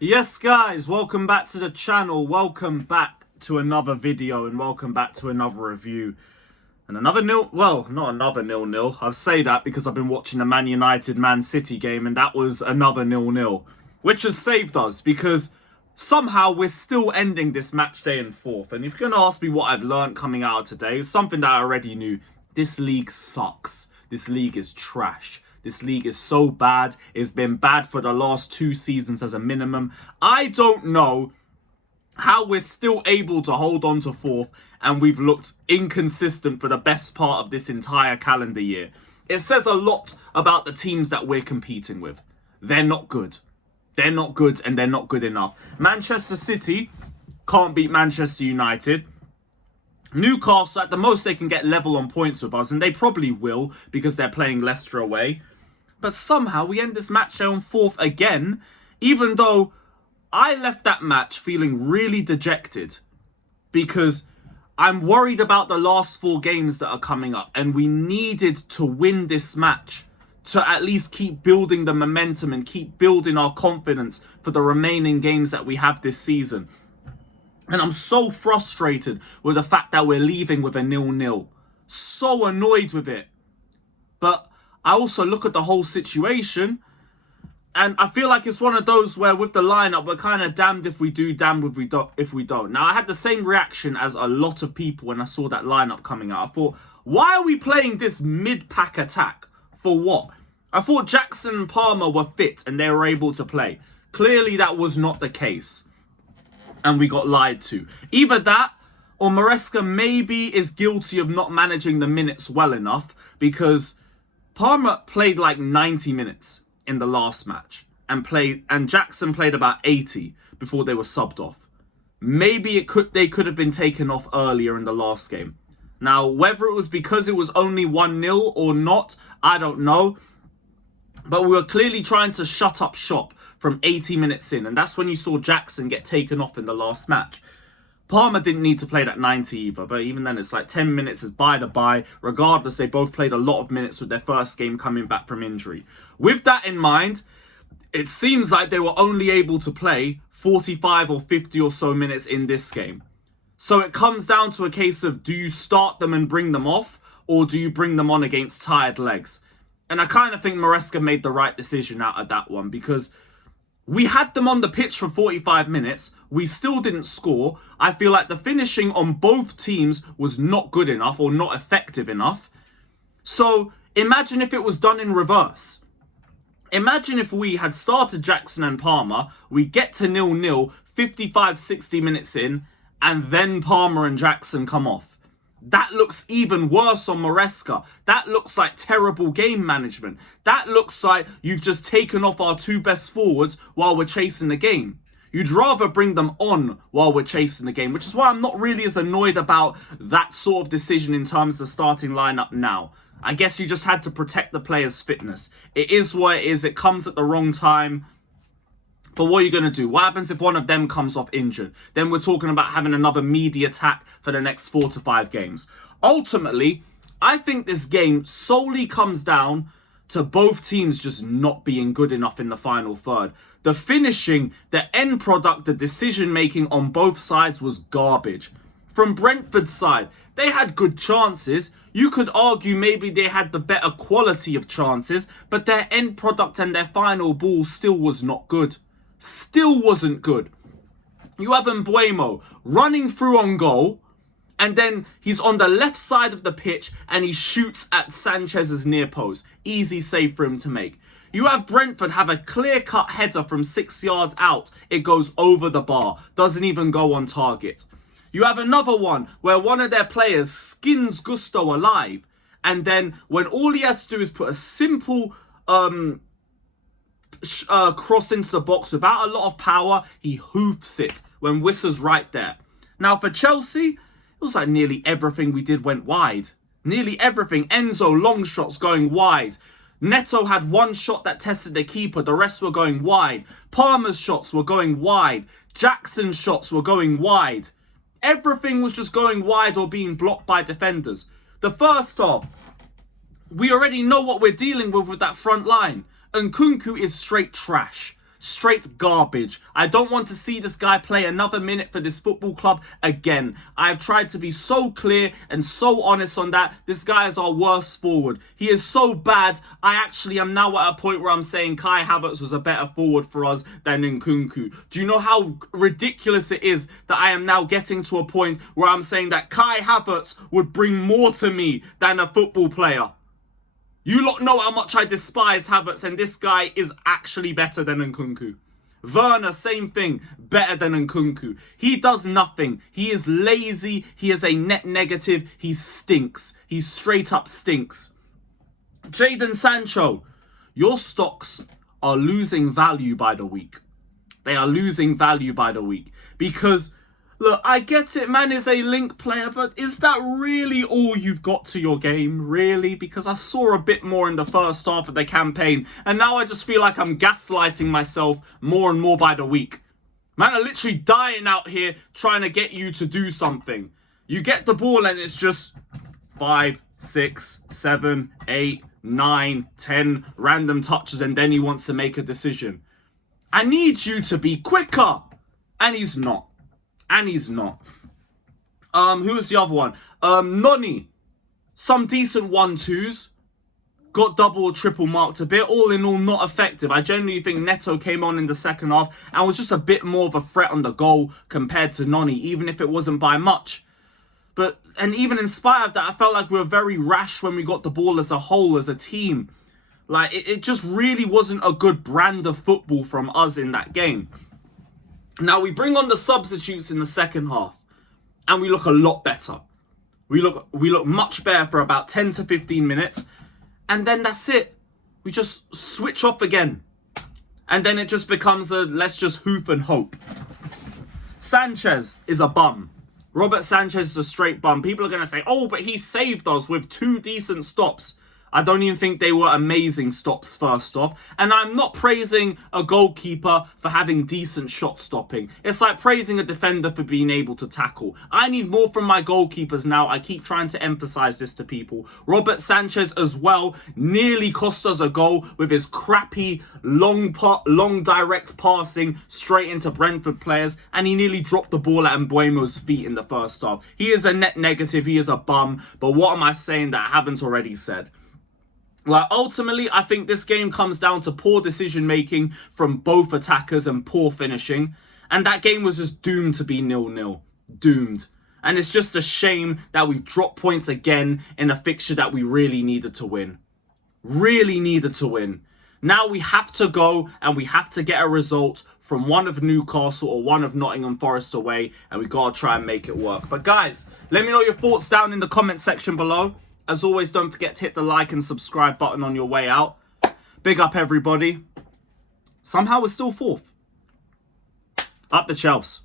Yes, guys, welcome back to the channel. Welcome back to another video and welcome back to another review. And another nil, well, not another 0-0. I say that because I've been watching the Man United-Man City game and that was another 0-0. Which has saved us because somehow we're still ending this match day in fourth. And if you're going to ask me what I've learned coming out of today, it's something that I already knew. This league sucks. This league is trash. This league is so bad. It's been bad for the last 2 seasons as a minimum. I don't know how we're still able to hold on to fourth and we've looked inconsistent for the best part of this entire calendar year. It says a lot about the teams that we're competing with. They're not good. They're not good and they're not good enough. Manchester City can't beat Manchester United. Newcastle, at the most, they can get level on points with us, and they probably will because they're playing Leicester away. But somehow we end this match down fourth again, even though I left that match feeling really dejected because I'm worried about the last 4 games that are coming up, and we needed to win this match to at least keep building the momentum and keep building our confidence for the remaining games that we have this season. And I'm so frustrated with the fact that we're leaving with a 0-0. So annoyed with it. But I also look at the whole situation and I feel like it's one of those where with the lineup, we're kind of damned if we do, damned if we don't. Now, I had the same reaction as a lot of people when I saw that lineup coming out. I thought, why are we playing this mid-pack attack? For what? I thought Jackson and Palmer were fit and they were able to play. Clearly, that was not the case. And we got lied to. Either that or Maresca maybe is guilty of not managing the minutes well enough because Palmer played like 90 minutes in the last match and Jackson played about 80 before they were subbed off. Maybe they could have been taken off earlier in the last game. Now, whether it was because it was only 1-0 or not, I don't know. But we were clearly trying to shut up shop from 80 minutes in. And that's when you saw Jackson get taken off in the last match. Palmer didn't need to play that 90 either. But even then, it's like 10 minutes is by the by. Regardless, they both played a lot of minutes with their first game coming back from injury. With that in mind, it seems like they were only able to play 45 or 50 or so minutes in this game. So it comes down to a case of, do you start them and bring them off? Or do you bring them on against tired legs? And I kind of think Maresca made the right decision out of that one because we had them on the pitch for 45 minutes. We still didn't score. I feel like the finishing on both teams was not good enough or not effective enough. So imagine if it was done in reverse. Imagine if we had started Jackson and Palmer, we get to 0-0, 55, 60 minutes in, and then Palmer and Jackson come off. That looks even worse on Maresca. That looks like terrible game management. That looks like you've just taken off our 2 best forwards while we're chasing the game. You'd rather bring them on while we're chasing the game, which is why I'm not really as annoyed about that sort of decision in terms of the starting lineup now. I guess you just had to protect the players' fitness. It is what it is. It comes at the wrong time. But what are you going to do? What happens if one of them comes off injured? Then we're talking about having another media attack for the next 4 to 5 games. Ultimately, I think this game solely comes down to both teams just not being good enough in the final third. The finishing, the end product, the decision-making on both sides was garbage. From Brentford's side, they had good chances. You could argue maybe they had the better quality of chances, but their end product and their final ball still was not good. Still wasn't good. You have Mbuemo running through on goal, and then he's on the left side of the pitch and he shoots at Sanchez's near post. Easy save for him to make. You have Brentford have a clear-cut header from 6 yards out. It goes over the bar. Doesn't even go on target. You have another one where one of their players skins Gusto alive, and then when all he has to do is put a simple cross into the box without a lot of power, he hoofs it when Wissa's right there. Now for Chelsea, it was like nearly everything we did went wide. Nearly everything. Enzo, long shots going wide. Neto had one shot that tested the keeper. The rest were going wide. Palmer's shots were going wide. Jackson's shots were going wide. Everything was just going wide or being blocked by defenders. The first half, we already know what we're dealing with that front line. Nkunku is straight trash. Straight garbage. I don't want to see this guy play another minute for this football club again. I've tried to be so clear and so honest on that. This guy is our worst forward. He is so bad. I actually am now at a point where I'm saying Kai Havertz was a better forward for us than Nkunku. Do you know how ridiculous it is that I am now getting to a point where I'm saying that Kai Havertz would bring more to me than a football player? You lot know how much I despise Havertz, and this guy is actually better than Nkunku. Werner, same thing, better than Nkunku. He does nothing. He is lazy. He is a net negative. He stinks. He straight up stinks. Jadon Sancho, your stocks are losing value by the week. They are losing value by the week because... Look, I get it, man is a link player, but is that really all you've got to your game? Really? Because I saw a bit more in the first half of the campaign, and now I just feel like I'm gaslighting myself more and more by the week. Man, I'm literally dying out here trying to get you to do something. You get the ball and it's just 5, 6, 7, 8, 9, 10 random touches, and then he wants to make a decision. I need you to be quicker. And he's not. And he's not. Who was the other one? Noni. Some decent 1-2s. Got double or triple marked a bit. All in all, not effective. I genuinely think Neto came on in the second half and was just a bit more of a threat on the goal compared to Noni, even if it wasn't by much. And even in spite of that, I felt like we were very rash when we got the ball as a whole, as a team. Like, it just really wasn't a good brand of football from us in that game. Now, we bring on the substitutes in the second half, and we look a lot better. We look much better for about 10 to 15 minutes, and then that's it. We just switch off again. And then it just becomes a let's just hoof and hope. Sanchez is a bum. Robert Sanchez is a straight bum. People are going to say, oh, but he saved us with 2 decent stops. I don't even think they were amazing stops first off. And I'm not praising a goalkeeper for having decent shot stopping. It's like praising a defender for being able to tackle. I need more from my goalkeepers now. I keep trying to emphasize this to people. Robert Sanchez as well nearly cost us a goal with his crappy long direct passing straight into Brentford players. And he nearly dropped the ball at Mbeumo's feet in the first half. He is a net negative. He is a bum. But what am I saying that I haven't already said? Like, ultimately, I think this game comes down to poor decision-making from both attackers and poor finishing. And that game was just doomed to be 0-0. Doomed. And it's just a shame that we've dropped points again in a fixture that we really needed to win. Really needed to win. Now we have to go and we have to get a result from one of Newcastle or one of Nottingham Forest away. And we got to try and make it work. But guys, let me know your thoughts down in the comment section below. As always, don't forget to hit the like and subscribe button on your way out. Big up, everybody. Somehow we're still 4th. Up the Chelsea.